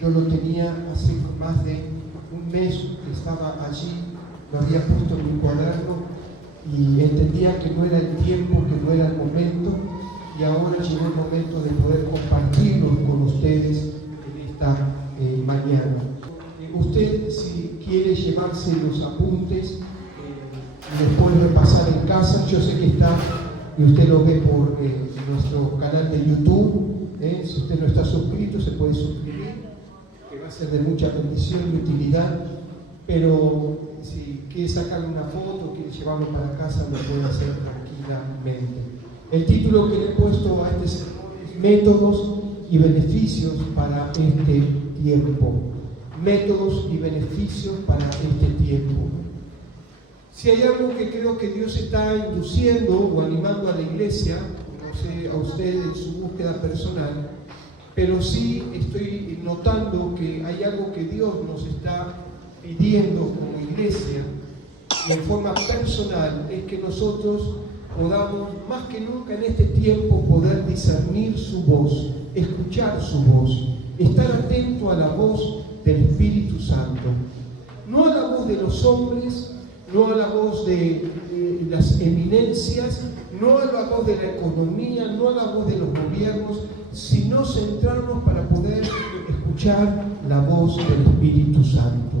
Yo lo tenía hace más de un mes, estaba allí, lo había puesto en mi cuaderno y entendía que no era el tiempo, que no era el momento, y ahora llegó el momento de poder compartirlo con ustedes en esta mañana. Usted, si quiere llevarse los apuntes, después de pasar en casa, yo sé que está, y usted lo ve por nuestro canal de YouTube, si usted no está suscrito, se puede suscribir, que va a ser de mucha bendición y utilidad, pero si quiere sacarle una foto, quiere llevarlo para casa, lo puede hacer tranquilamente. El título que le he puesto a este sermón es Métodos y beneficios para este tiempo. Métodos y beneficios para este tiempo. Si hay algo que creo que Dios está induciendo o animando a la iglesia, no sé a usted en su búsqueda personal, pero sí estoy notando que hay algo que Dios nos está pidiendo como iglesia y en forma personal, es que nosotros podamos más que nunca en este tiempo poder discernir su voz, escuchar su voz, estar atento a la voz del Espíritu Santo, no a la voz de los hombres, no a la voz de las eminencias, no a la voz de la economía, no a la voz de los gobiernos, sino centrarnos para poder escuchar la voz del Espíritu Santo.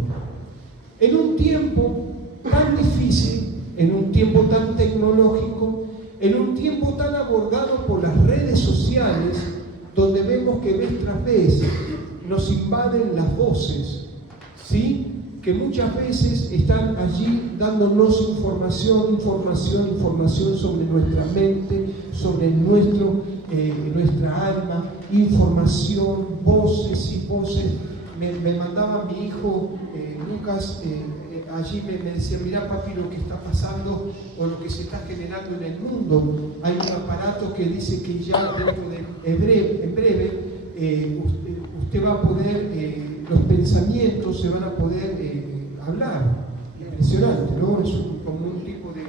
En un tiempo tan difícil, en un tiempo tan tecnológico, en un tiempo tan abordado por las redes sociales, donde vemos que vez tras vez nos invaden las voces, ¿sí?, que muchas veces están allí dándonos información sobre nuestra mente, sobre nuestra alma, información, voces y voces. Me mandaba mi hijo Lucas, allí me decía, mirá papi lo que está pasando o lo que se está generando en el mundo. Hay un aparato que dice que ya dentro de en breve usted va a poder, los pensamientos se van a poder hablar. Impresionante, ¿no? Es como un tipo de,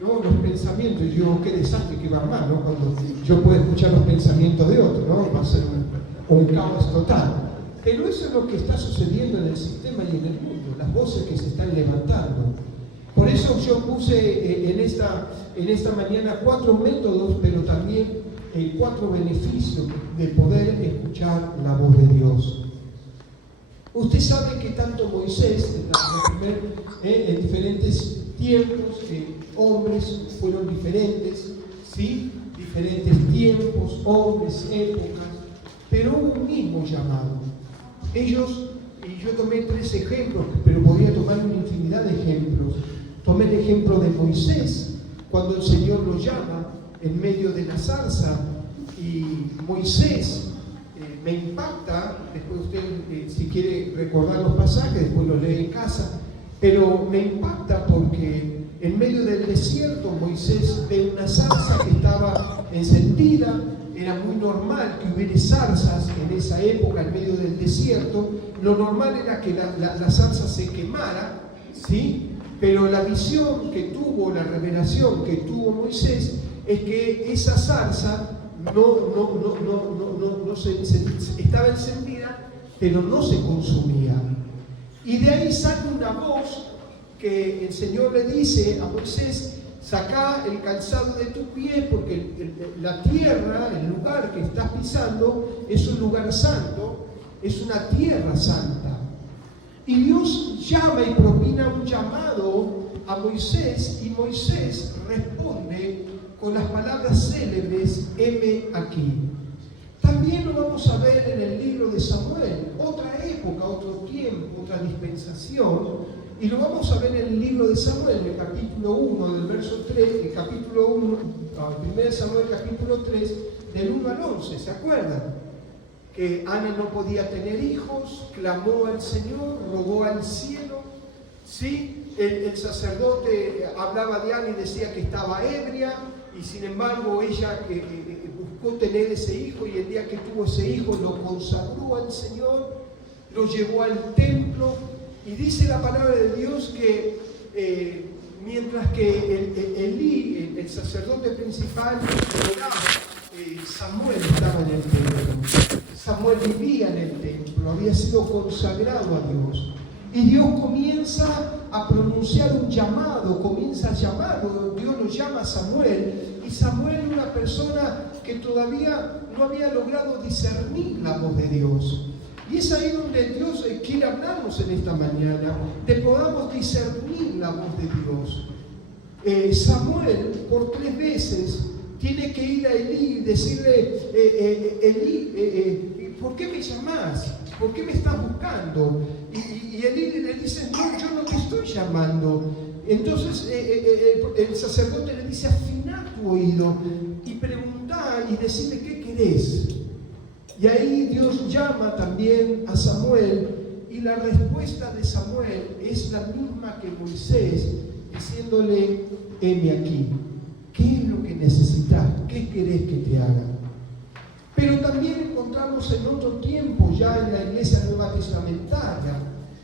¿no?, los pensamientos. Y yo, qué desastre que va a armar, ¿no? Cuando yo puedo escuchar los pensamientos de otro, ¿no? Va a ser un caos total. Pero eso es lo que está sucediendo en el sistema y en el mundo, las voces que se están levantando. Por eso yo puse en esta mañana 4 métodos, pero también 4 beneficios de poder escuchar la voz de Dios. Usted sabe que tanto Moisés, en diferentes tiempos, hombres fueron diferentes, ¿sí? Diferentes tiempos, hombres, épocas, pero hubo un mismo llamado. Ellos, y yo tomé 3 ejemplos, pero podría tomar una infinidad de ejemplos. Tomé el ejemplo de Moisés, cuando el Señor lo llama en medio de la zarza, y Moisés me impacta. Después usted, si quiere recordar los pasajes, después los lee en casa, pero me impacta porque en medio del desierto Moisés ve una zarza que estaba encendida. Era muy normal que hubiera zarzas en esa época en medio del desierto. Lo normal era que la zarza se quemara, ¿sí? Pero la visión que tuvo, la revelación que tuvo Moisés, es que esa zarza estaba encendida, pero no se consumía. Y de ahí sale una voz que el Señor le dice a Moisés: sacá el calzado de tu pie, porque la tierra, el lugar que estás pisando, es un lugar santo, es una tierra santa. Y Dios llama y propina un llamado a Moisés, y Moisés responde con las palabras célebres: heme aquí. También lo vamos a ver en el libro de Samuel, otra época, otro tiempo, otra dispensación, y lo vamos a ver en el libro de Samuel, en el capítulo 1, del verso 3, el capítulo 1, 1 Samuel capítulo 3, del 1 al 11, ¿se acuerdan? Que Ana no podía tener hijos, clamó al Señor, rogó al cielo, ¿sí? El sacerdote hablaba de Ana y decía que estaba ebria, y sin embargo ella buscó tener ese hijo, y el día que tuvo ese hijo lo consagró al Señor, lo llevó al templo, y dice la palabra de Dios que mientras que Elí, el sacerdote principal, oraba Samuel estaba en el templo. Samuel vivía en el templo, había sido consagrado a Dios. Y Dios comienza a pronunciar un llamado, comienza a llamarlo. Dios lo llama a Samuel. Y Samuel es una persona que todavía no había logrado discernir la voz de Dios. Y es ahí donde Dios quiere hablarnos en esta mañana, de podamos discernir la voz de Dios. Samuel, por 3 veces, tiene que ir a Elí y decirle, Elí, ¿por qué me llamás? ¿Por qué me estás buscando? Y Elí le dice, no, yo no te estoy llamando. Entonces el sacerdote le dice, afina tu oído y preguntá y decirle, ¿qué querés? Y ahí Dios llama también a Samuel y la respuesta de Samuel es la misma que Moisés, diciéndole, heme aquí. ¿Qué es lo que necesitas? ¿Qué querés que te haga? Pero también encontramos en otro tiempo, ya en la iglesia nueva testamentaria,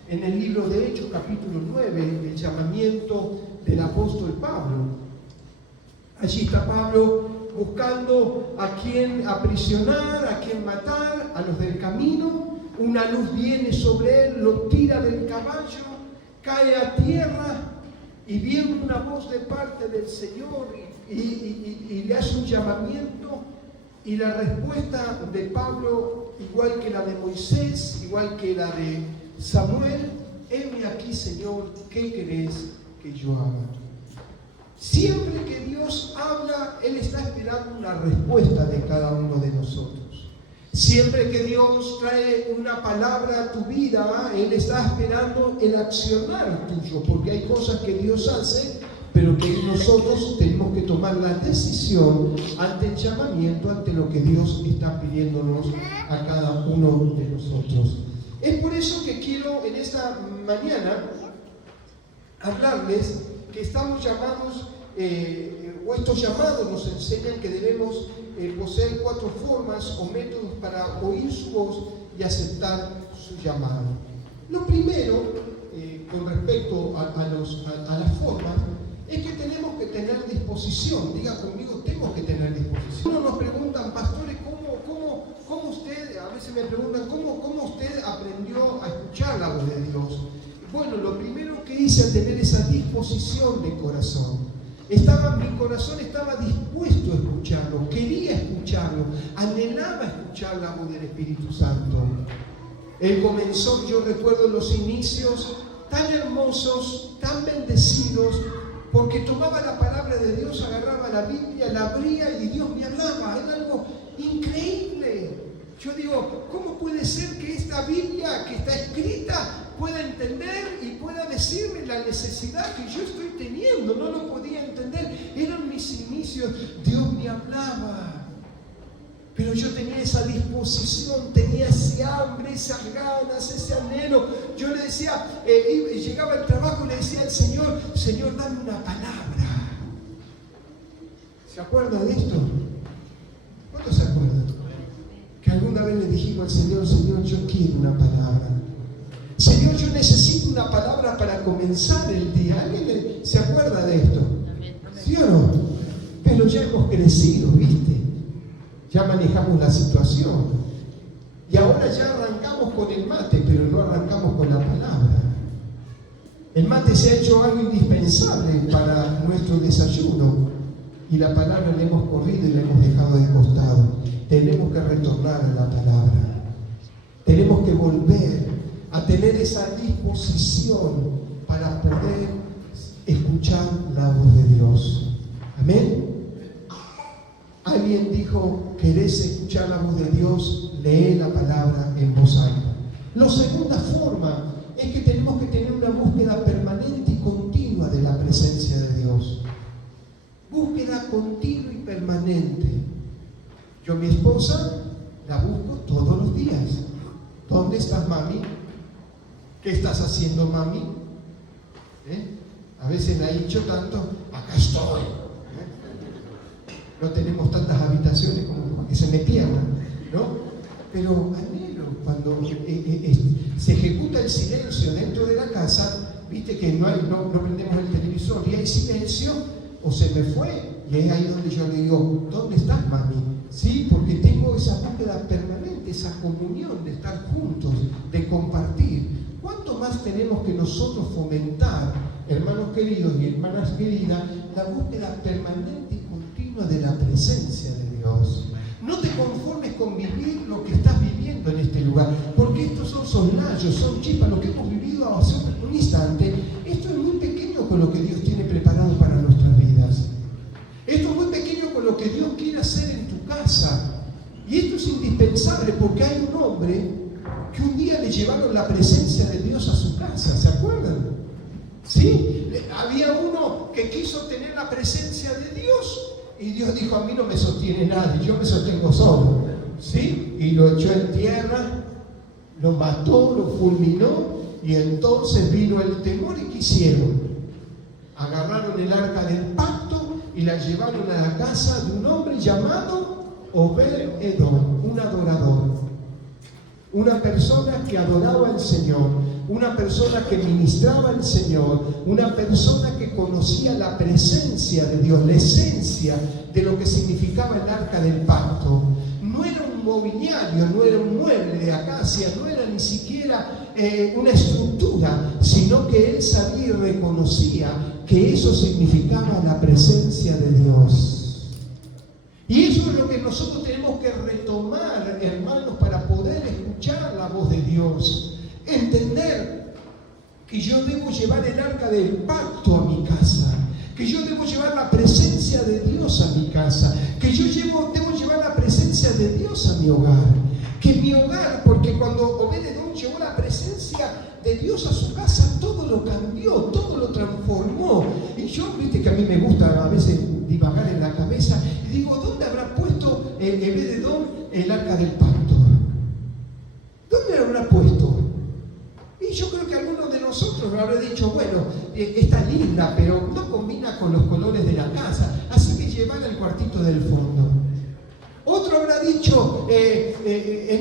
en el libro de Hechos, capítulo 9, el llamamiento del apóstol Pablo. Allí está Pablo buscando a quien aprisionar, a quien matar, a los del camino. Una luz viene sobre él, lo tira del caballo, cae a tierra y viene una voz de parte del Señor y le hace un llamamiento. Y la respuesta de Pablo, igual que la de Moisés, igual que la de Samuel, heme aquí, Señor, ¿qué querés que yo haga? Siempre que Dios habla, Él está esperando una respuesta de cada uno de nosotros. Siempre que Dios trae una palabra a tu vida, Él está esperando el accionar tuyo, porque hay cosas que Dios hace, pero que nosotros tenemos que tomar la decisión ante el llamamiento, ante lo que Dios está pidiéndonos a cada uno de nosotros. Es por eso que quiero en esta mañana hablarles que estamos llamados, o estos llamados nos enseñan que debemos poseer 4 formas o métodos para oír su voz y aceptar su llamado. Lo primero, con respecto a las formas, es que tenemos que tener disposición. Diga conmigo, tengo que tener disposición. Uno nos preguntan, pastores, ¿cómo usted, a veces me preguntan, ¿cómo usted aprendió a escuchar la voz de Dios? Bueno, lo primero que hice al tener esa disposición de corazón, mi corazón estaba dispuesto a escucharlo, quería escucharlo, anhelaba escuchar la voz del Espíritu Santo. Él comenzó, yo recuerdo los inicios tan hermosos, tan bendecidos, porque tomaba la palabra de Dios, agarraba la Biblia, la abría y Dios me hablaba. Era algo increíble. Yo digo, ¿cómo puede ser que esta Biblia que está escrita pueda entender y pueda decirme la necesidad que yo estoy teniendo? No lo podía entender. Eran mis inicios. Dios me hablaba. Pero yo tenía esa disposición, tenía ese hambre, esas ganas, ese anhelo. Yo le decía, llegaba al trabajo y le decía al Señor, Señor, dame una palabra. ¿Se acuerda de esto? ¿Cuántos se acuerdan? Que alguna vez le dijimos al Señor, Señor, yo quiero una palabra. Señor, yo necesito una palabra para comenzar el día. ¿Alguien se acuerda de esto? ¿Sí o no? Pero ya hemos crecido, ¿viste? Ya manejamos la situación. Y ahora ya arrancamos con el mate, pero no arrancamos con la palabra. El mate se ha hecho algo indispensable para nuestro desayuno. Y la palabra la hemos corrido y la hemos dejado de costado. Tenemos que retornar a la palabra. Tenemos que volver a tener esa disposición para poder escuchar la voz de Dios. Amén. Alguien dijo, ¿querés escuchar la voz de Dios? Lee la palabra en voz alta. La segunda forma es que tenemos que tener una búsqueda permanente y continua de la presencia de Dios. Búsqueda continua y permanente. Yo, mi esposa, la busco todos los días. ¿Dónde estás, mami? ¿Qué estás haciendo, mami? A veces me ha dicho tanto, acá estoy. No tenemos tantas habitaciones como para que se me pierdan, ¿no? Pero anhelo, cuando se ejecuta el silencio dentro de la casa, viste que no prendemos el televisor y hay silencio, o se me fue, y es ahí donde yo le digo, ¿dónde estás, mami? ¿sí? Porque tengo esa búsqueda permanente, esa comunión de estar juntos, de compartir. ¿Cuánto más tenemos que nosotros fomentar, hermanos queridos y hermanas queridas, la búsqueda permanente y continua de la presencia de Dios? No te conformes con vivir lo que estás viviendo en este lugar, porque estos son soslayos, son chispas, lo que hemos vivido hace un instante. Esto es muy pequeño con lo que Dios tiene preparado para nuestras vidas. Esto es muy pequeño con lo que Dios quiere hacer en tu casa. Y esto es indispensable porque hay un hombre que un día le llevaron la presencia de Dios a su casa, ¿se acuerdan? ¿Sí? Había uno que quiso tener la presencia de Dios y Dios dijo: a mí no me sostiene nadie, yo me sostengo solo. ¿Sí? Y lo echó en tierra, lo mató, lo fulminó, y entonces vino el temor. ¿Y qué hicieron? Agarraron el arca del pacto y la llevaron a la casa de un hombre llamado Obed-Edom, un adorador, una persona que adoraba al Señor, una persona que ministraba al Señor, una persona que conocía la presencia de Dios, la esencia de lo que significaba el arca del pacto. No era un mobiliario, no era un mueble de acacia, no era ni siquiera una estructura, sino que él sabía y reconocía que eso significaba la presencia de Dios. Y eso es lo que nosotros tenemos que retomar, hermanos, para poder escuchar la voz de Dios. Entender que yo debo llevar el arca del pacto a mi casa, que yo debo llevar la presencia de Dios a mi casa, que yo debo llevar la presencia de Dios a mi hogar. Que mi hogar, porque cuando Obed-Edom llevó la presencia de Dios a su casa, todo lo cambió, todo lo transformó. Y yo, viste que a mí me gusta a veces divagar en la cabeza, y digo: ¿dónde habrá puesto Obed-Edom el arca del pacto? ¿Dónde lo habrá puesto? Y yo creo que algunos de nosotros lo habrá dicho: bueno, está linda, pero no combina con los colores de la casa, así que llévala al cuartito del fondo. Otro habrá dicho: en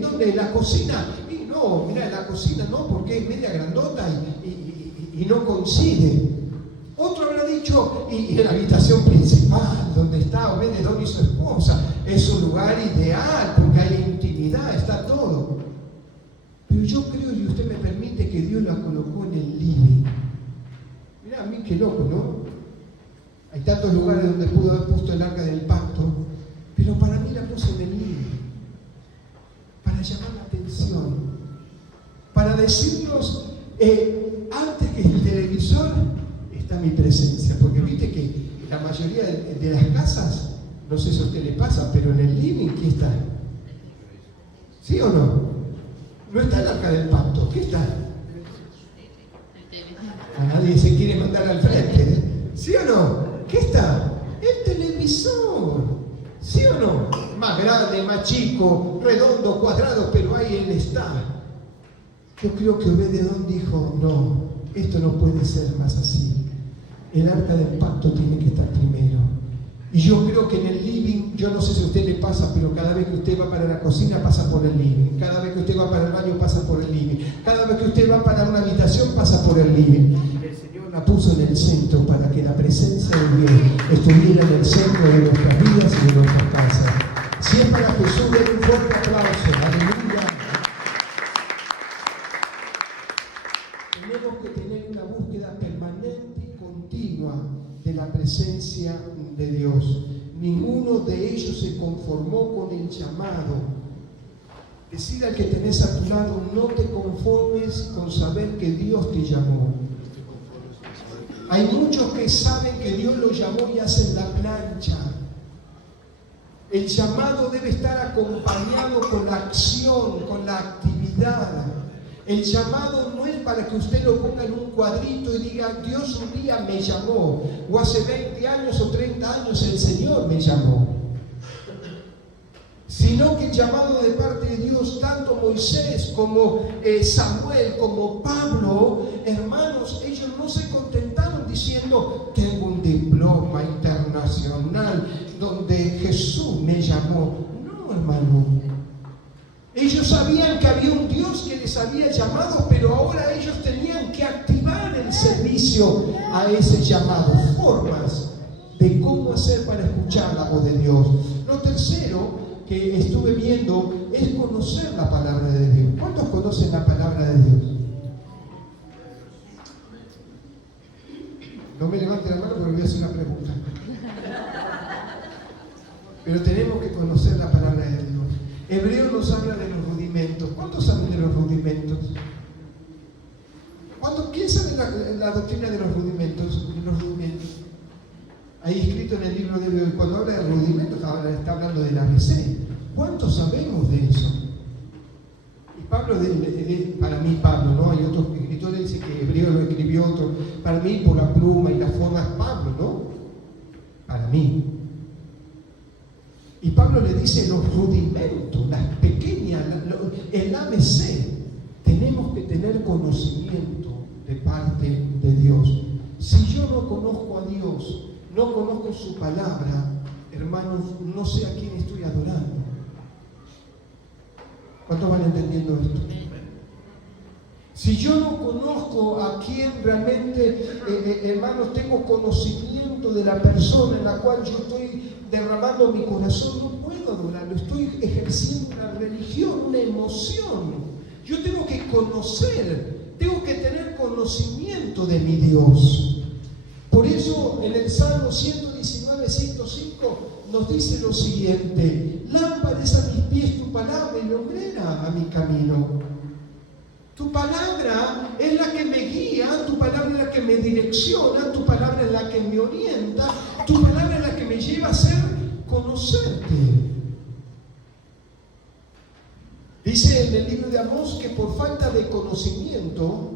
donde la cocina, y no, mira, la cocina no, porque es media grandota y no coincide. Otro habrá dicho: y en la habitación principal, donde está Obed-Edom y su esposa, es un lugar ideal, porque hay intimidad, está todo. Pero yo creo, y usted me permite, que Dios la colocó en el living. Mirá, a mí qué loco, ¿no? Hay tantos lugares donde pudo haber puesto el arca del pacto, pero para mí la puso en el living, para llamar la atención, para decirnos, antes que el televisor está mi presencia. Porque viste que la mayoría de las casas, no sé si a usted le pasa, pero en el living, ¿qué está? ¿Sí o no? No está el arca del pacto, ¿qué está? A nadie se quiere mandar al frente, ¿eh? ¿Sí o no? ¿Qué está? El televisor. ¿Sí o no? Más grande, más chico, redondo, cuadrado, pero ahí él está. Yo creo que Obed-Edom dijo: no, esto no puede ser más así. El arca del pacto tiene que estar primero. Y yo creo que en el living, yo no sé si a usted le pasa, pero cada vez que usted va para la cocina pasa por el living, cada vez que usted va para el baño pasa por el living, cada vez que usted va para una habitación pasa por el living. El Señor la puso en el centro para que la presencia de Dios estuviera en el centro de nuestras vidas y de nuestras casas. Si es para Jesús, den un fuerte aplauso. Aleluya. Tenemos que tener una búsqueda permanente y continua de la presencia de Dios. Ninguno de ellos se conformó con el llamado. Decir al que tenés a tu lado: no te conformes con saber que Dios te llamó. Hay muchos que saben que Dios los llamó y hacen la plancha. El llamado debe estar acompañado con la acción, con la actividad. El llamado no es para que usted lo ponga en un cuadrito y diga: Dios un día me llamó, o hace 20 años o 30 años el Señor me llamó. Sino que el llamado de parte de Dios, tanto Moisés como Samuel, como Pablo, hermanos, ellos no se contentaron diciendo: tengo un diploma internacional donde Jesús me llamó. No, hermano. Ellos sabían que había un Dios que les había llamado, pero ahora ellos tenían que activar el servicio a ese llamado. Formas de cómo hacer para escuchar la voz de Dios. Lo tercero que estuve viendo es conocer la palabra de Dios. ¿Cuántos conocen la palabra de Dios? No me levante la mano porque voy a hacer una pregunta. Pero tenemos que conocer la palabra de Dios. Hebreo nos habla de los rudimentos. ¿Cuántos saben de los rudimentos? ¿Quién sabe la doctrina de los rudimentos? Ahí escrito en el libro de Hebreo, cuando habla de rudimentos, está hablando de la ABC. ¿Cuántos sabemos de eso? Y Pablo, para mí Pablo, ¿no? Hay otros escritores que dicen que Hebreo lo escribió otro. Para mí, por la pluma y la forma, es Pablo, ¿no? Para mí. Y Pablo le dice los rudimentos, las pequeñas, el ABC. Tenemos que tener conocimiento de parte de Dios. Si yo no conozco a Dios, no conozco su palabra, hermanos, no sé a quién estoy adorando. ¿Cuántos van entendiendo esto? Si yo no conozco a quién realmente, hermanos, tengo conocimiento de la persona en la cual yo estoy derramando mi corazón, no puedo adorarlo. Estoy ejerciendo una religión, una emoción. Yo tengo que conocer, tengo que tener conocimiento de mi Dios. Por eso en el Salmo 119, 105 nos dice lo siguiente: lámpara es a mis pies tu palabra y lumbrera a mi camino. Tu palabra es la que me guía, tu palabra es la que me direcciona, tu palabra es la que me orienta, tu palabra es la que me lleva a ser conocerte. Dice en el libro de Amós que por falta de conocimiento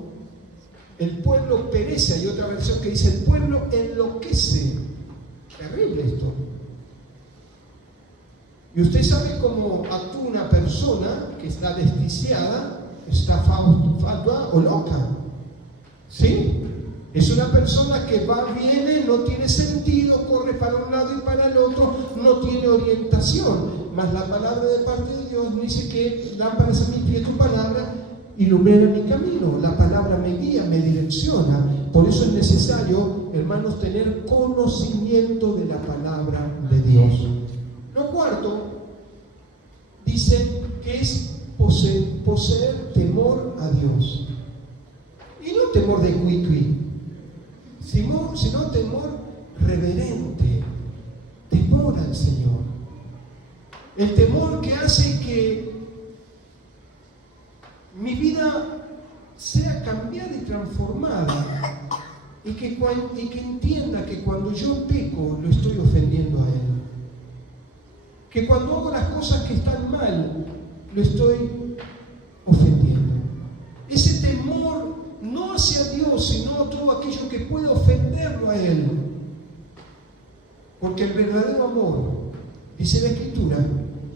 el pueblo perece. Hay otra versión que dice el pueblo enloquece. Terrible esto. Y usted sabe cómo actúa una persona que está desquiciada, está fatua o loca. ¿Sí? Es una persona que va, viene, no tiene sentido, corre para un lado y para el otro, no tiene orientación. Mas la palabra de parte de Dios dice que lámpara es a mi pie tu palabra y lumbrera mi camino. La palabra me guía, me direcciona. Por eso es necesario, hermanos, tener conocimiento de la palabra de Dios. Lo cuarto, dice que es poseer temor a Dios. Y no temor de cuicui, sino temor reverente, temor al Señor. El temor que hace que mi vida sea cambiada y transformada y que entienda que cuando yo peco lo estoy ofendiendo a Él. Que cuando hago las cosas que están mal lo estoy ofendiendo. Ese temor no hacia Dios, sino a todo aquello que puede ofenderlo a Él. Porque el verdadero amor, dice la Escritura,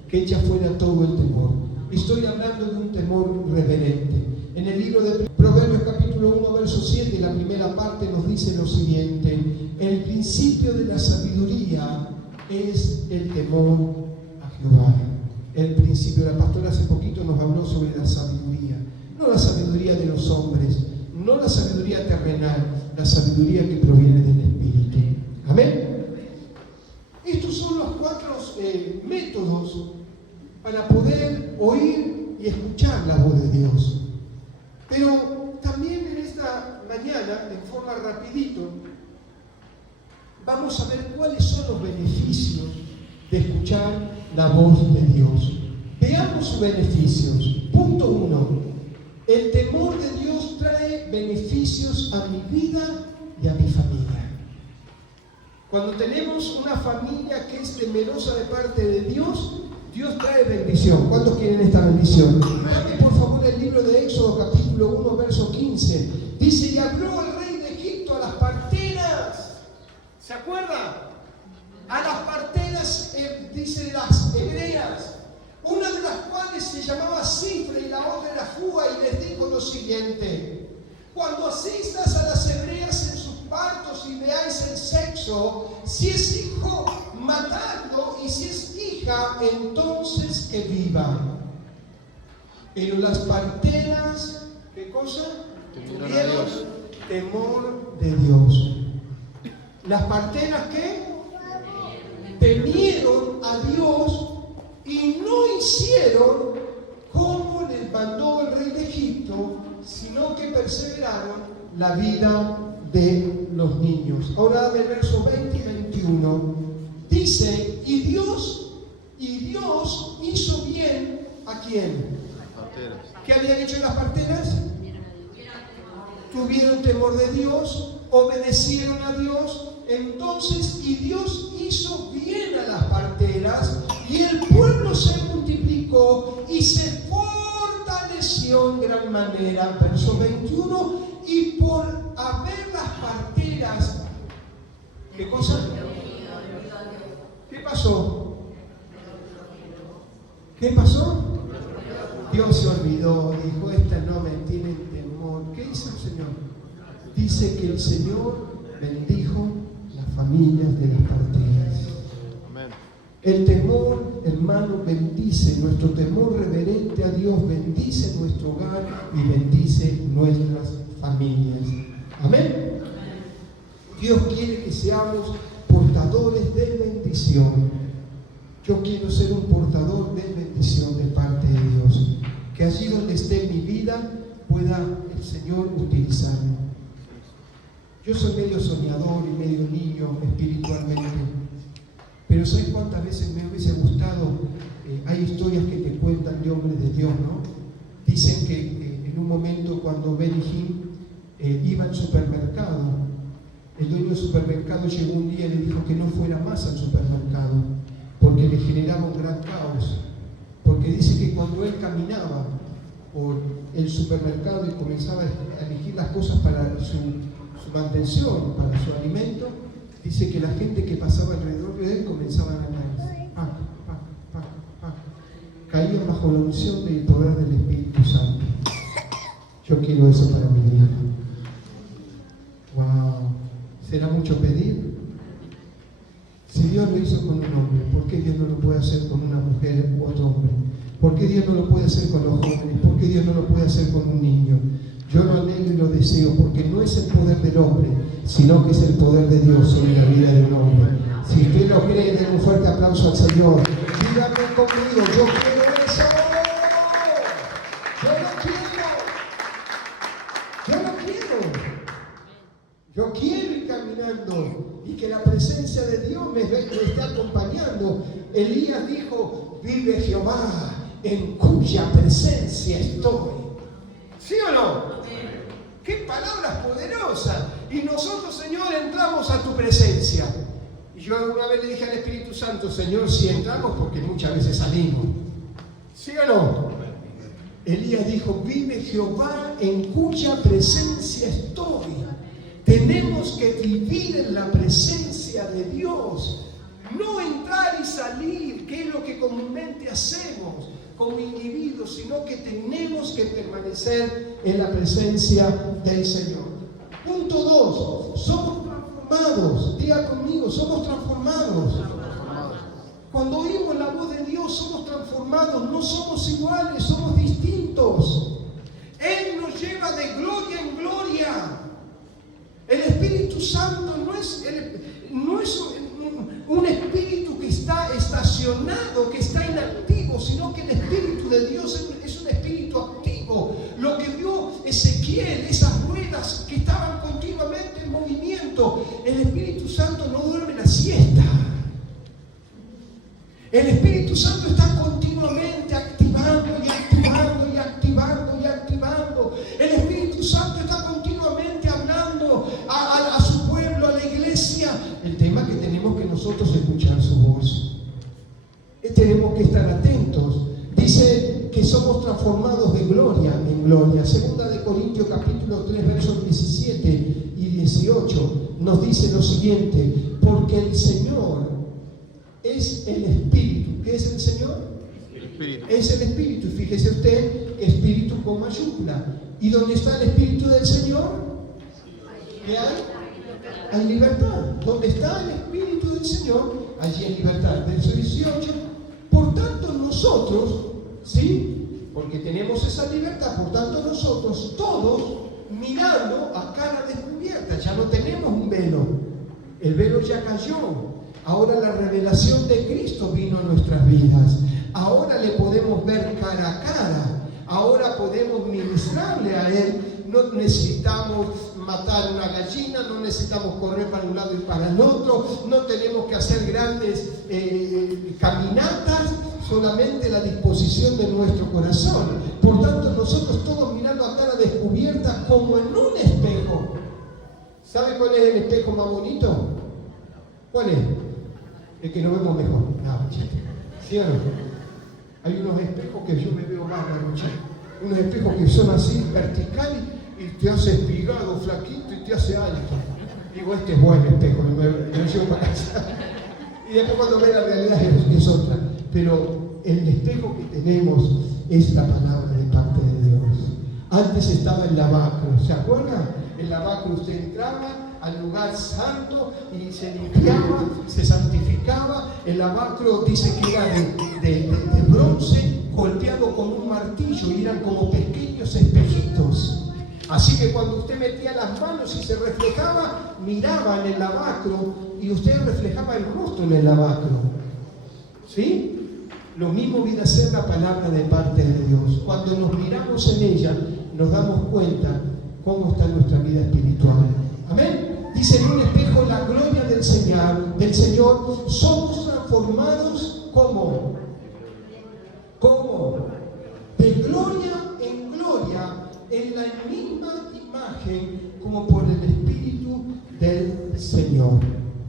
que echa fuera todo el temor. Estoy hablando de un temor reverente. En el libro de Proverbios capítulo 1, verso 7, la primera parte nos dice lo siguiente: el principio de la sabiduría es el temor a Jehová. El principio, la pastora hace poquito nos habló sobre la sabiduría. No la sabiduría de los hombres, no la sabiduría terrenal, la sabiduría que proviene del Espíritu. Amén. Estos son los cuatro métodos para poder oír y escuchar la voz de Dios. Pero también en esta mañana, en forma rapidito, vamos a ver cuáles son los beneficios de escuchar la voz de Dios. Veamos sus beneficios. Punto 1. El temor de Dios trae beneficios a mi vida y a mi familia. Cuando tenemos una familia que es temerosa de parte de Dios, Dios trae bendición. ¿Cuántos quieren esta bendición? Dame por favor el libro de Éxodo capítulo 1 verso 15. Dice: y habló el rey de Egipto a las parteras. ¿Se acuerdan? A las parteras, dice las hebreas, una de las cuales se llamaba Cifra y la otra era Fúa, y les dijo lo siguiente: cuando asistas a las hebreas en sus partos y veáis el sexo, si es hijo, matadlo, y si es hija, entonces que viva. Pero las parteras, ¿qué cosa? Tuvieron temor de Dios. ¿Las parteras qué? hicieron como les mandó el rey de Egipto, sino que perseveraron la vida de los niños. Ahora dame el verso 20 y 21. Dice, y Dios hizo bien ¿a quién? ¿Qué habían hecho las parteras? Tuvieron temor de Dios, obedecieron a Dios. Entonces, y Dios hizo bien a las parteras, y el pueblo se multiplicó y se fortaleció en gran manera. Verso 21, y por haber las parteras, ¿qué cosa? ¿Qué pasó? ¿Qué pasó? Dios se olvidó, dijo, estas no me tienen temor. ¿Qué dice el Señor? Dice que el Señor bendijo las familias de las parteras. Amén. El temor, hermano, bendice. Nuestro temor reverente a Dios bendice nuestro hogar y bendice nuestras familias. Amén. Dios quiere que seamos portadores de bendición. Yo quiero ser un portador de bendición de parte de Dios. Que allí donde esté mi vida pueda el Señor utilizarme. Yo soy medio soñador y medio niño espiritualmente. Pero ¿sabes cuántas veces me hubiese gustado? Hay historias que te cuentan de hombres de Dios, ¿no? Dicen que en un momento cuando Benny Hinn iba al supermercado, el dueño del supermercado llegó un día y le dijo que no fuera más al supermercado, porque le generaba un gran caos. Porque dice que cuando él caminaba por el supermercado y comenzaba a elegir las cosas para su mantención, para su alimento, dice que la gente que pasaba alrededor de él comenzaban a caer. Caían bajo la unción del poder del Espíritu Santo. Yo quiero eso para mi vida. Wow. ¿Será mucho pedir? Si Dios lo hizo con un hombre, ¿por qué Dios no lo puede hacer con una mujer u otro hombre? ¿Por qué Dios no lo puede hacer con los jóvenes? ¿Por qué Dios no lo puede hacer con un niño? Yo lo anhelo y lo deseo, porque no es el poder del hombre, sino que es el poder de Dios sobre la vida de un hombre. Si usted lo cree, den un fuerte aplauso al Señor. Díganme conmigo, yo quiero eso. Yo lo quiero. Yo lo quiero. Yo quiero ir caminando y que la presencia de Dios me esté acompañando. Elías dijo, vive Jehová, en cuya presencia estoy. ¿Sí o no? ¡Qué palabras poderosas! Y nosotros, Señor, entramos a tu presencia. Y yo una vez le dije al Espíritu Santo, Señor, si entramos, porque muchas veces salimos. ¿Sí o no? Elías dijo, vive Jehová, en cuya presencia estoy. Tenemos que vivir en la presencia de Dios. No entrar y salir, que es lo que comúnmente hacemos como individuos, sino que tenemos que permanecer en la presencia del Señor. Punto 2, somos transformados. Diga conmigo, somos transformados. Cuando oímos la voz de Dios, somos transformados. No somos iguales, somos distintos. Él nos lleva de gloria en gloria. El Espíritu Santo no es un espíritu que está estacionado, que está inactivo, sino que el Espíritu de Dios es un espíritu activo. Lo que vio Ezequiel, esas ruedas que estaban continuamente en movimiento. El Espíritu Santo no duerme la siesta. El Espíritu Santo está continuamente activando y activando y activando y activando. El Espíritu Santo está continuamente hablando a su pueblo, a la iglesia. El tema que tenemos que nosotros escuchar su voz. Tenemos que estar atentos. Dice que somos transformados de gloria en gloria. Segunda de Corintios capítulo 3 versos 17 y 18 nos dice lo siguiente: porque el Señor es el Espíritu. ¿Qué es el Señor? El Espíritu. Es el Espíritu. Y fíjese usted, Espíritu con mayúscula. ¿Y dónde está el Espíritu del Señor? ¿Qué hay? Hay libertad. ¿Dónde está el Espíritu del Señor? Allí hay libertad. Verso 18. Por tanto nosotros, ¿sí? Porque tenemos esa libertad, por tanto nosotros todos mirando a cara descubierta. Ya no tenemos un velo. El velo ya cayó. Ahora la revelación de Cristo vino a nuestras vidas. Ahora le podemos ver cara a cara. Ahora podemos ministrarle a Él. No necesitamos matar una gallina, no necesitamos correr para un lado y para el otro, no tenemos que hacer grandes caminatas, solamente la disposición de nuestro corazón. Por tanto, nosotros todos mirando a cara descubierta como en un espejo. ¿Sabe cuál es el espejo más bonito? ¿Cuál es? El que nos vemos mejor. No, ¿sí o no? Hay unos espejos que yo me veo más, unos espejos que son así, verticales, y te hace espigado, flaquito, y te hace alto. Digo, este es buen espejo, me lo llevo para casa. Y después cuando ve la realidad es otra. Pero el espejo que tenemos es la palabra de parte de Dios. Antes estaba el lavacro, ¿se acuerdan? El lavacro usted entraba al lugar santo y se limpiaba, se santificaba. El lavacro dice que era de bronce, golpeado con un martillo, y eran como pequeños espejitos. Así que cuando usted metía las manos y se reflejaba, miraba en el lavacro y usted reflejaba el rostro en el lavacro. ¿Sí? Lo mismo viene a ser la palabra de parte de Dios. Cuando nos miramos en ella, nos damos cuenta cómo está nuestra vida espiritual. Amén. Dice en un espejo la gloria del Señor, somos transformados ¿cómo? ¿Cómo? De gloria en gloria, en la misma imagen como por el Espíritu del Señor.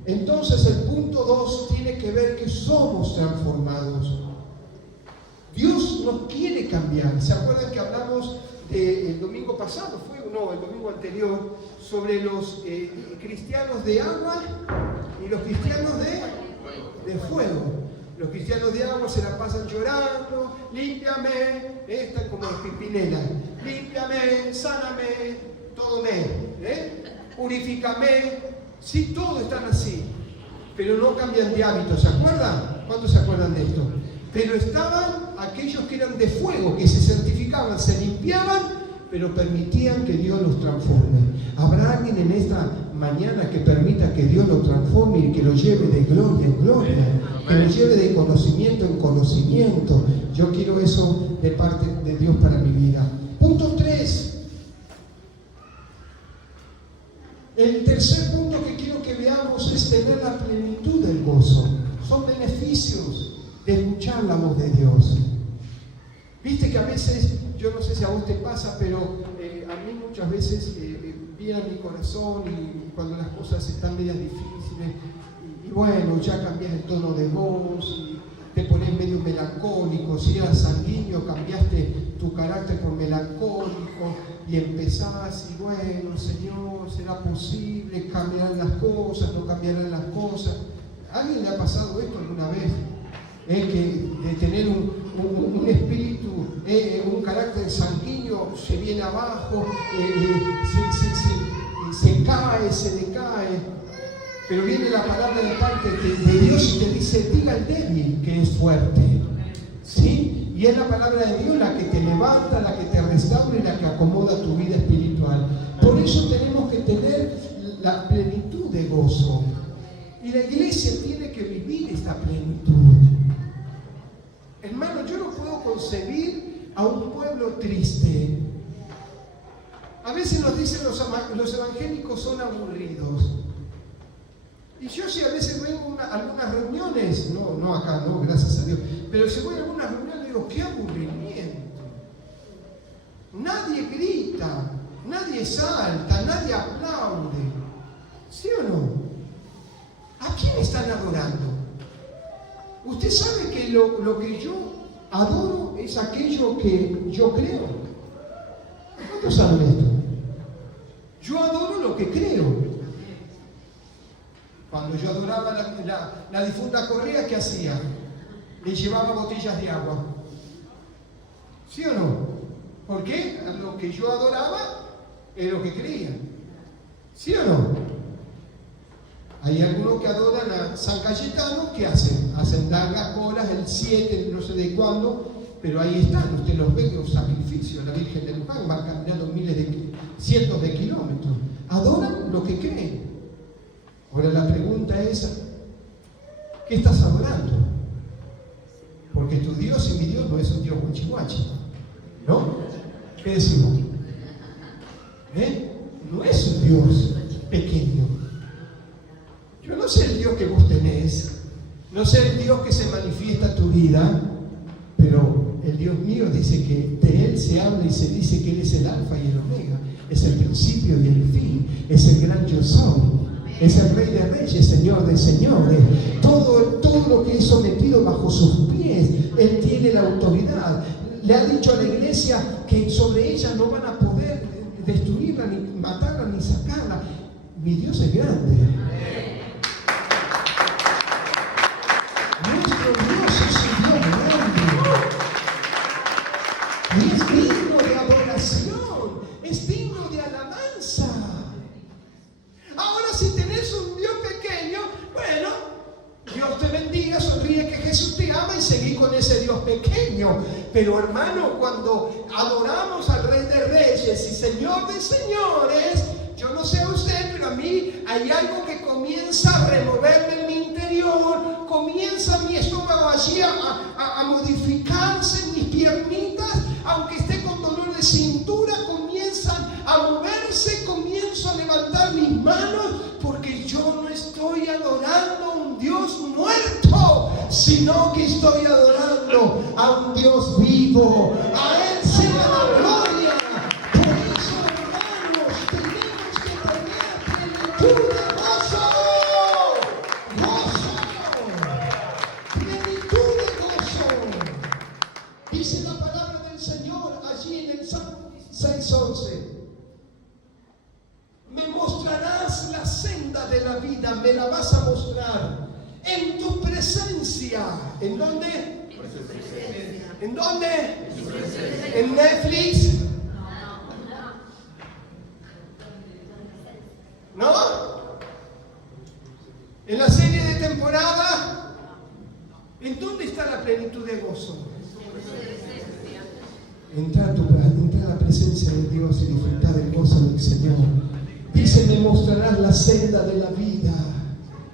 Entonces el punto 2 tiene que ver que somos transformados. Dios nos quiere cambiar. ¿Se acuerdan que hablamos el domingo pasado? El domingo anterior, sobre los cristianos de agua y los cristianos de fuego. Los cristianos de agua se la pasan llorando, límpiame, están como los pipinelas, límpiame, sáname, todo purifícame. Sí, todos están así, pero no cambian de hábito, ¿se acuerdan? ¿Cuántos se acuerdan de esto? Pero estaban aquellos que eran de fuego, que se santificaban, se limpiaban, pero permitían que Dios los transforme. ¿Habrá alguien en esta mañana que permita que Dios lo transforme y que lo lleve de gloria en gloria? Que lo lleve de conocimiento en conocimiento. Yo quiero eso de parte de Dios para mi vida. Punto 3. El tercer punto que quiero que veamos es tener la plenitud del gozo. Son beneficios de escuchar la voz de Dios. Viste que a veces, yo no sé si a vos te pasa, pero a mí muchas veces viene a mi corazón y cuando las cosas están medias difíciles, y bueno, ya cambias el tono de voz y te pones medio melancólico. Si eras sanguíneo, cambiaste tu carácter por melancólico y empezás, y bueno, Señor, ¿será posible? ¿Cambiarán las cosas? ¿No cambiarán las cosas? ¿A alguien le ha pasado esto alguna vez? Que de tener un espíritu, un carácter sanguíneo, se viene abajo, se cae, se decae. Pero viene la palabra de parte de Dios y te dice, diga al débil que es fuerte. ¿Sí? Y es la palabra de Dios la que te levanta, la que te restaura y la que acomoda tu vida espiritual. Por eso tenemos que tener la plenitud de gozo. Y la iglesia tiene que vivir esta plenitud. Hermano, yo no puedo concebir a un pueblo triste. A veces nos dicen los evangélicos son aburridos. Y yo sí a veces vengo a algunas reuniones, no acá, no, gracias a Dios, pero si voy a algunas reuniones digo, qué aburrimiento. Nadie grita, nadie salta, nadie aplaude. ¿Sí o no? ¿A quién están adorando? Usted sabe que lo que yo adoro es aquello que yo creo. ¿Cuántos saben esto? Yo adoro lo que creo. Cuando yo adoraba la difunta Correa, ¿qué hacía? Le llevaba botellas de agua. ¿Sí o no? ¿Por qué? Lo que yo adoraba es lo que creía. ¿Sí o no? Hay algunos que adoran a San Cayetano, ¿qué hacen? Hacen largas colas, el 7, no sé de cuándo, pero ahí están, usted los ve, los sacrificios, la Virgen de Luján, van caminando cientos de kilómetros. Adoran lo que creen. Ahora la pregunta es, ¿qué estás adorando? Porque tu Dios y mi Dios no es un Dios guachi, ¿no? ¿Qué decimos? No es un Dios pequeño. Yo no sé el Dios que vos tenés, no sé el Dios que se manifiesta en tu vida, pero el Dios mío dice que de Él se habla y se dice que Él es el alfa y el omega, es el principio y el fin, es el gran yo soy, es el Rey de Reyes, Señor de señores. Todo lo que es sometido bajo sus pies, Él tiene la autoridad. Le ha dicho a la iglesia que sobre ella no van a poder destruirla, ni matarla, ni sacarla. Mi Dios es grande. Nuestro Dios es un Dios grande. Y es digno de adoración, es digno de alabanza. Ahora, si tenés un Dios pequeño, bueno, Dios te bendiga, sonríe que Jesús te ama y seguí con ese Dios pequeño. Pero hermano, cuando adoramos al Rey de Reyes y Señor de señores, yo no sé a usted, pero a mí hay algo que comienza a removerme en mi interior, comienza mi estómago allí a modificarse, mis piernitas, aunque esté con dolor de cintura, comienzan a moverse, comienzo a levantar mis manos, porque yo no estoy adorando a un Dios muerto, sino que estoy adorando a un Dios vivo. A Él sea la gloria. Por eso, hermanos, tenemos que tener plenitud de gozo. Plenitud de gozo. Dice la palabra del Señor allí en el Salmo 6:11. Me mostrarás la senda de la vida, me la vas a mostrar en tu presencia. ¿En dónde? ¿En dónde? ¿En Netflix? ¿No? ¿En la serie de temporada? ¿En dónde está la plenitud de gozo? Entra a la presencia de Dios y disfrutar del gozo del Señor. Dice, me mostrarás la senda de la vida,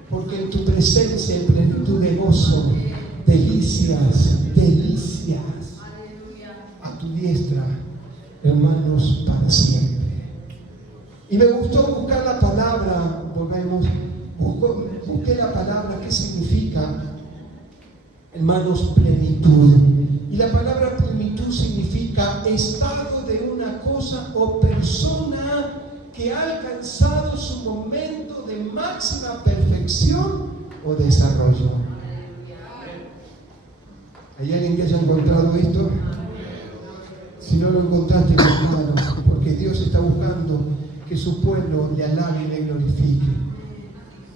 porque en tu presencia hay plenitud de gozo, delicias a tu diestra, hermanos, para siempre. Y me gustó buscar la palabra, busqué la palabra, ¿qué significa? Hermanos, plenitud. Y la palabra plenitud significa estado de una cosa o persona que ha alcanzado su momento de máxima perfección o desarrollo. ¿Hay alguien que haya encontrado esto? Si no lo encontraste, hermano, porque Dios está buscando que su pueblo le alabe y le glorifique.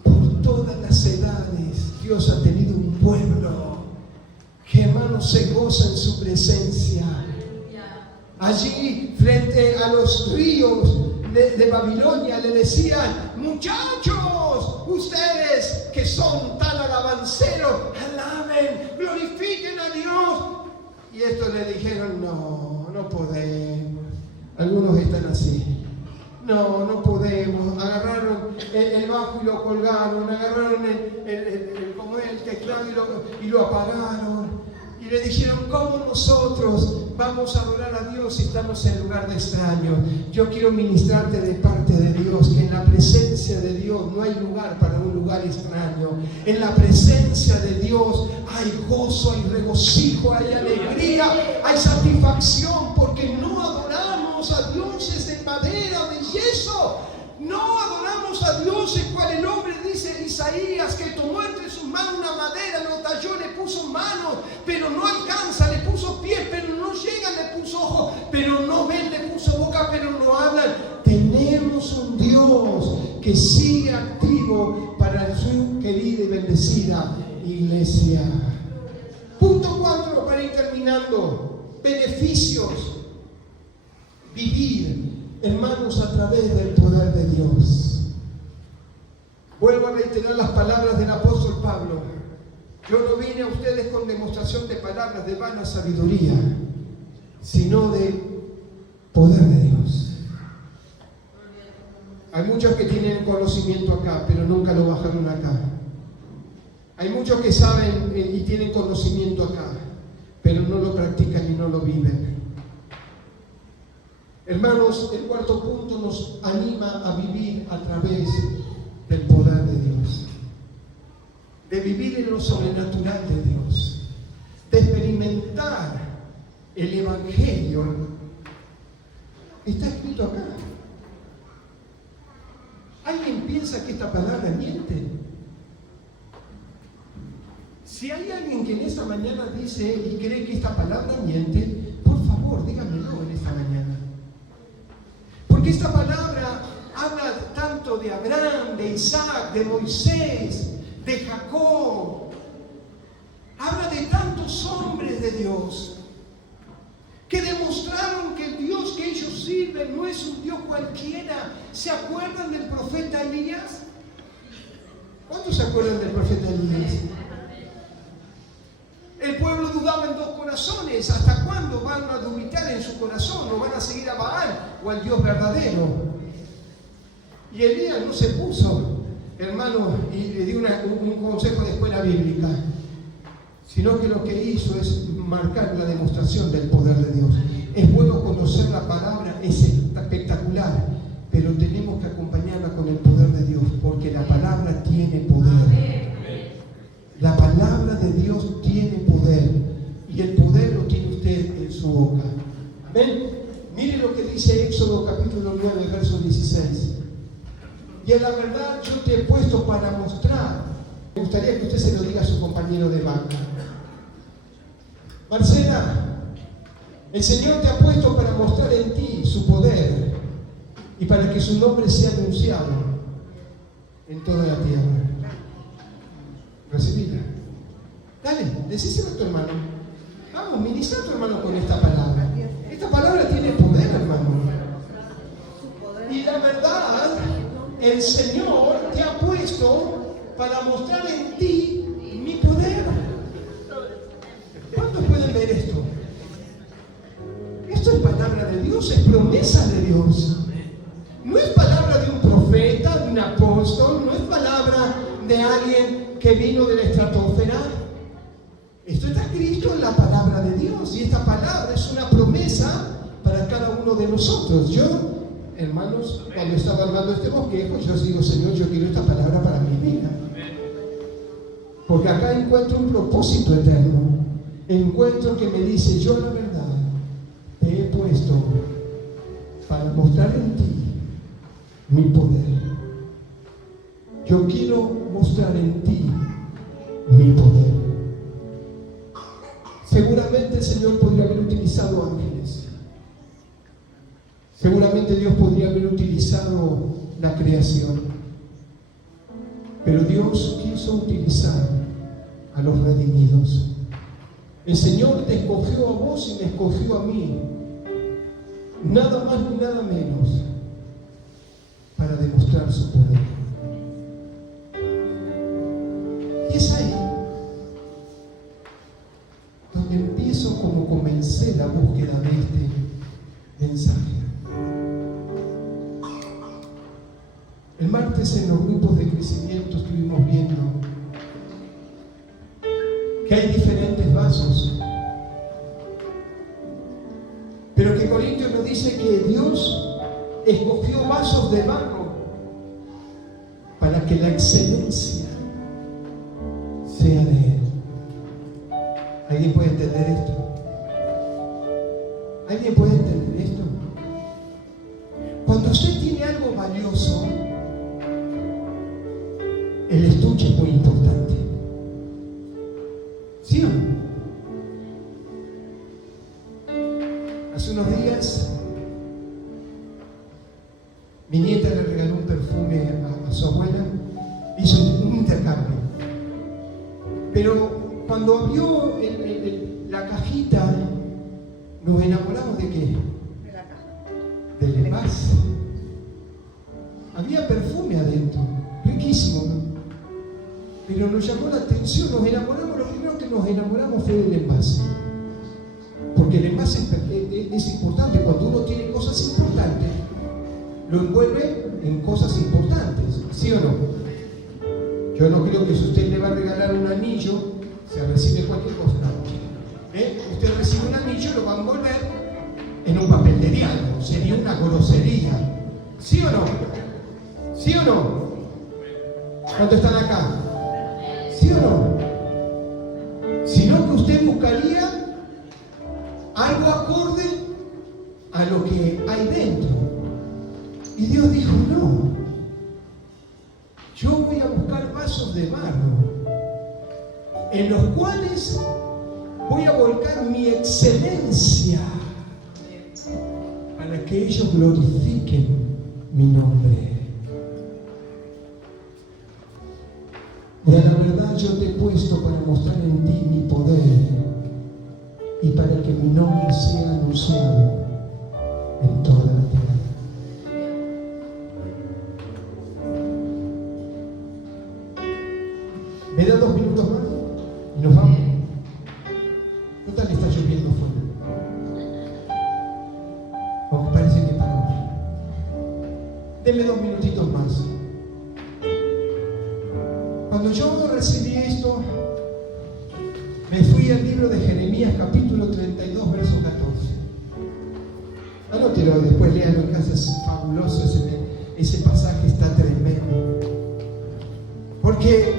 Por todas las edades, Dios ha tenido un pueblo que, hermanos, se goza en su presencia. Allí, frente a los ríos de Babilonia, le decían: muchachos, ustedes que son tan alabanceros, alaben, glorifiquen a Dios. Y estos le dijeron: no podemos. Algunos están así. No podemos. Agarraron el bajo y lo colgaron, agarraron el teclado y lo apagaron. Y le dijeron: ¿cómo nosotros vamos a adorar a Dios si estamos en lugar de extraños? Yo quiero ministrarte de parte de Dios, que en la presencia de Dios no hay lugar para un lugar extraño. En la presencia de Dios hay gozo, hay regocijo, hay alegría, hay satisfacción, porque no adoramos a dioses de madera, de yeso. No adoramos a Dios el cual el hombre, dice Isaías, que tomó entre sus manos una madera, lo talló, le puso manos, pero no alcanza, le puso pies, pero no llega, le puso ojos, pero no ven, le puso boca, pero no hablan. Tenemos un Dios que sigue activo para su querida y bendecida iglesia. Punto 4, para ir terminando. Beneficios. Vivir, hermanos, a través del poder de Dios. Vuelvo a reiterar las palabras del apóstol Pablo. Yo no vine a ustedes con demostración de palabras de vana sabiduría, sino de poder de Dios. Hay muchos que tienen conocimiento acá, pero nunca lo bajaron acá. Hay muchos que saben y tienen conocimiento acá, pero no lo practican y no lo viven. Hermanos, el cuarto punto nos anima a vivir a través del poder de Dios, de vivir en lo sobrenatural de Dios, de experimentar el Evangelio. Está escrito acá. ¿Alguien piensa que esta palabra miente? Si hay alguien que en esta mañana dice y cree que esta palabra miente, por favor, díganmelo en esta mañana. Porque esta palabra habla tanto de Abraham, de Isaac, de Moisés, de Jacob. Habla de tantos hombres de Dios que demostraron que el Dios que ellos sirven no es un Dios cualquiera. ¿Se acuerdan del profeta Elías? ¿Cuántos se acuerdan del profeta Elías? El pueblo dudaba en dos corazones. ¿Hasta cuándo van a dubitar en su corazón? ¿O van a seguir a Baal o al Dios verdadero? Y Elías no se puso, hermano, y le dio un consejo de escuela bíblica, sino que lo que hizo es marcar la demostración del poder de Dios. Es bueno conocer la palabra, es espectacular, pero tenemos que acompañarla con el poder de Dios, porque la palabra tiene poder. La palabra de Dios tiene poder, y el poder lo tiene usted en su boca. Amén. Mire lo que dice Éxodo capítulo 9, verso 16. Y en la verdad yo te he puesto para mostrar. Me gustaría que usted se lo diga a su compañero de banca. Marcela, el Señor te ha puesto para mostrar en ti su poder y para que su nombre sea anunciado en toda la tierra. Recibila. Dale, decíselo a tu hermano. Vamos, ministra a tu hermano con esta palabra. Esta palabra tiene poder, hermano. Y la verdad, el Señor te ha puesto para mostrar en ti mi poder. ¿Cuántos pueden ver esto? Esto es palabra de Dios, es promesa de Dios. No es palabra de un profeta, de un apóstol, no es palabra de alguien que vino de la estratosfera. Esto está escrito en la palabra de Dios, y esta palabra es una promesa para cada uno de nosotros. Yo, hermanos, cuando estaba armando este bosquejo, yo digo, Señor, yo quiero esta palabra para mi vida, porque acá encuentro un propósito eterno. Encuentro que me dice, yo la verdad te he puesto para mostrar en ti mi poder. Yo quiero mostrar en ti mi poder. Seguramente el Señor podría haber utilizado ángeles. Seguramente Dios podría haber utilizado la creación. Pero Dios quiso utilizar a los redimidos. El Señor te escogió a vos y me escogió a mí. Nada más ni nada menos para demostrar su poder. Y es ahí donde empiezo como comencé la búsqueda de este mensaje. El martes en los grupos de crecimiento estuvimos viendo que hay diferentes vasos, pero que Corintios nos dice que Dios escogió vasos de barro para que la excelencia sea de Él. ¿Alguien puede entender esto? ¿Alguien puede entender esto? Cuando usted tiene algo valioso, el estuche es muy importante. ¿Sí o no? Hace unos días mi nieta le regaló un perfume a su abuela, hizo un intercambio. Pero cuando abrió la cajita, nos enamoramos de qué? De la caja. Del envase. Había perfume adentro, riquísimo, ¿no? Pero nos llamó la atención, nos enamoramos, lo primero que nos enamoramos fue del envase. Porque el envase es importante. Cuando uno tiene cosas importantes, lo envuelve en cosas importantes, ¿sí o no? Yo no creo que si usted le va a regalar un anillo, se recibe cualquier cosa. Usted recibe un anillo, lo va a envolver en un papel de diálogo. Sería una grosería. ¿Sí o no? ¿Sí o no? ¿Cuántos están acá? ¿Sí o no? Sino que usted buscaría algo acorde a lo que hay dentro. Y Dios dijo, no, yo voy a buscar vasos de barro en los cuales voy a volcar mi excelencia para que ellos glorifiquen mi nombre. Y a la verdad yo te he puesto para mostrar en ti mi poder y para que mi nombre sea anunciado en toda la tierra. ¿Me da 2 minutos más? Y nos vamos. ¿Qué tal está lloviendo fuera? Aunque parece que paró. Deme 2 minutitos más. Cuando yo recibí esto, me fui al libro de Jeremías, capítulo 32, verso 14. Anótelo, después léalo en casa, es fabuloso, ese pasaje está tremendo. Porque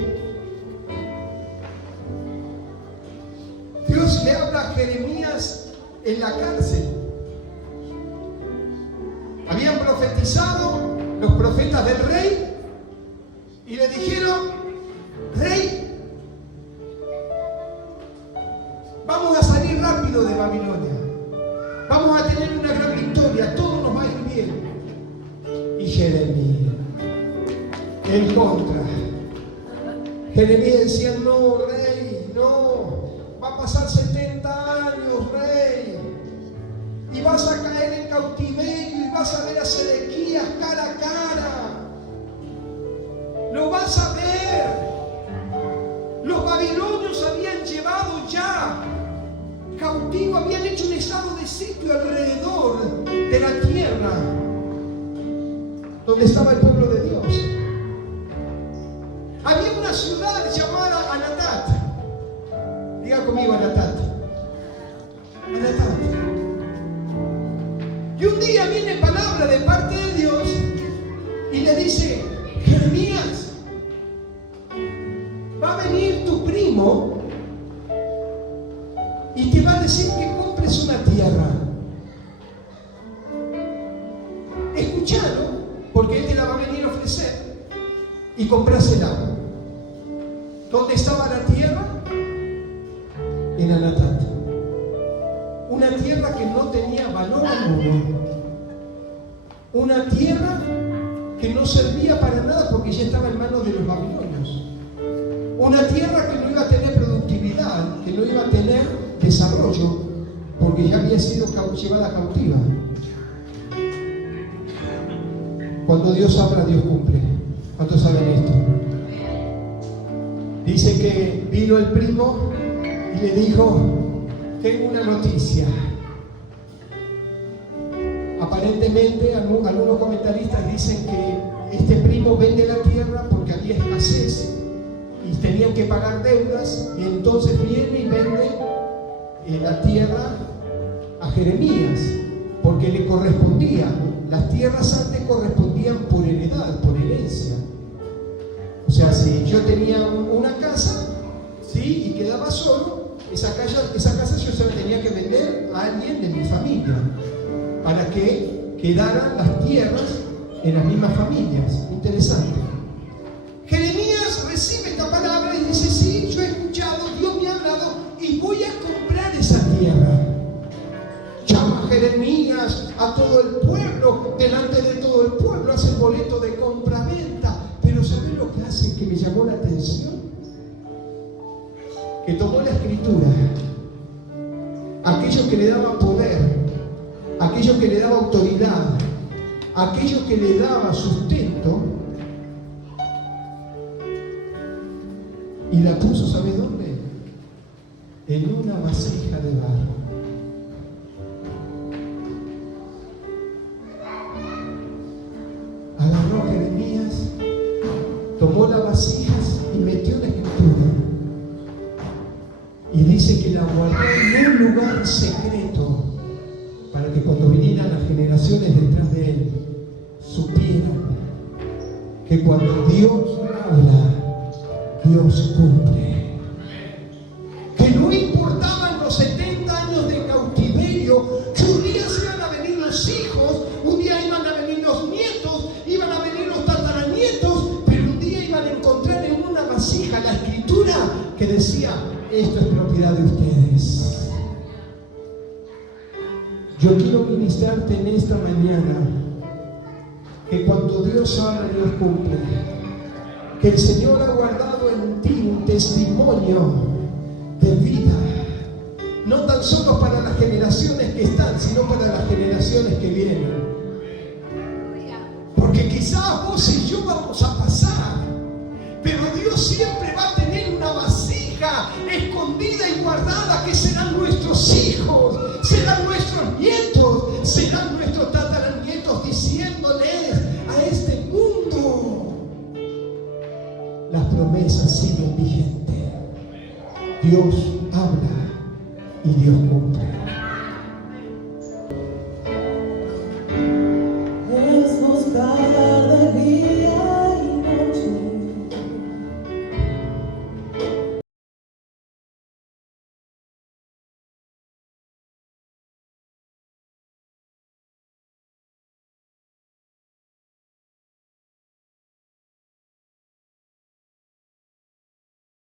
Dios le habla a Jeremías en la cárcel. Habían profetizado los profetas del rey y le dijeron: Rey, vamos a salir rápido de Babilonia, vamos a tener una gran victoria, todo nos va a ir bien. Y Jeremías, en contra. Jeremías decía: no, rey, no, va a pasar 70 años, rey, y vas a caer en cautiverio y vas a ver a Sedequías cara a cara, lo vas a ver. Los babilonios habían llevado ya cautivo, habían hecho un estado de sitio alrededor de la tierra donde estaba el pueblo de Dios. Había una ciudad llamada Anatat. Diga conmigo, Anatat. Anatat. Y un día viene palabra de parte de Dios y le dice: Jeremías, va a venir tu primo y te va a decir que compres una tierra. Escuchalo, porque él te la va a venir a ofrecer y comprásela. ¿Dónde estaba la tierra? En Anatat. Una tierra que no tenía valor alguno. Una tierra que no servía para nada porque ya estaba en manos de los babilonios. Una tierra que no iba a tener productividad, que no iba a tener desarrollo, porque ya había sido llevada cautiva. Cuando Dios habla, Dios cumple. ¿Cuántos saben esto? Dice que vino el primo y le dijo: tengo una noticia. Aparentemente, algunos comentaristas dicen que este primo vende la tierra porque había escasez y tenían que pagar deudas, y entonces viene y vende la tierra a Jeremías porque le correspondía. Las tierras antes correspondían por heredad, por herencia. O sea, si yo tenía una casa, ¿sí?, y quedaba solo, esa casa yo se la tenía que vender a alguien de mi familia para que quedaran las tierras en las mismas familias. Interesante. Jeremías recibe esta palabra y dice: sí, yo he escuchado, Dios me ha hablado y voy a comprar esa tierra. Llama a Jeremías a todo el pueblo, delante de todo el pueblo, hace el boleto de compra-venta. Pero ¿sabes lo que hace que me llamó la atención? Que tomó la escritura, aquello que le daba poder, aquello que le daba autoridad, aquello que le daba sustento, y la puso, ¿sabe dónde? En una vasija de barro. Agarró a Jeremías, tomó las vasijas y metió la escritura. Y dice que la guardó en un lugar secreto para que cuando vinieran las generaciones detrás de él supieran que cuando Dios habla, Dios cumple. Que no importaban los 70 años de cautiverio, que un día se iban a venir los hijos, un día iban a venir los nietos, iban a venir los tataranietos, pero un día iban a encontrar en una vasija la escritura que decía: esto es propiedad de ustedes. Yo quiero ministrarte en esta mañana que cuando Dios habla, Dios cumple. Que el Señor ha guardado en ti un testimonio de vida, no tan solo para las generaciones que están, sino para las generaciones que vienen. Porque quizás vos y yo vamos a pasar, pero Dios siempre va a tener una vasija escondida y guardada que serán nuestros hijos, serán nuestros nietos, serán nuestros tataranietos, diciéndoles a este mundo: las promesas siguen vigentes. Dios habla y Dios cumple.